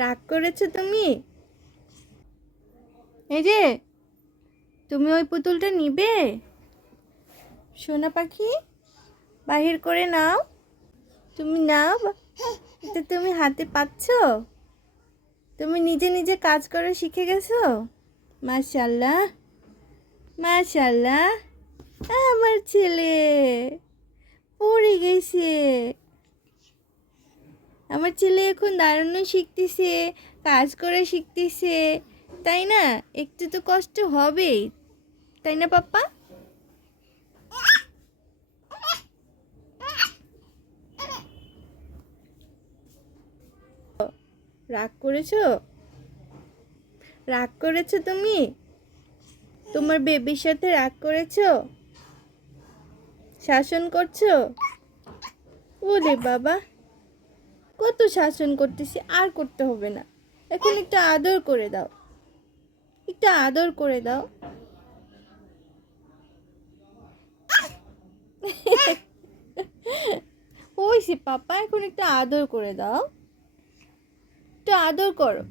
রাগ করেছো তুমি? এই যে, তুমি ওই পুতুলটা নিবে? সোনা পাখি, বাহির করে নাও। তুমি নাও। এটা তুমি হাতে পাচ্ছ? তুমি নিজে নিজে কাজ করা শিখে গেছো। মাশাল্লাহ, মাশাল্লাহ। আমার ছেলে পড়ে গেছে। আমার ছেলে এখন দাঁড়ানো শিখতেছে, কাজ করা শিখতেছে, তাই না? একটু তো কষ্ট হবেই, তাই না পাপ্পা? রাগ করেছো? রাগ করেছো তুমি? তোমার বেবির সাথে রাগ করেছো? শাসন করছো? ওরে বাবা, কত শাসন করতেছি, আর করতে হবে না। এখন একটু আদর করে দাও, একটু আদর করে দাও। ওই সে পাপা, এখন একটু আদর করে দাও, একটু আদর করো।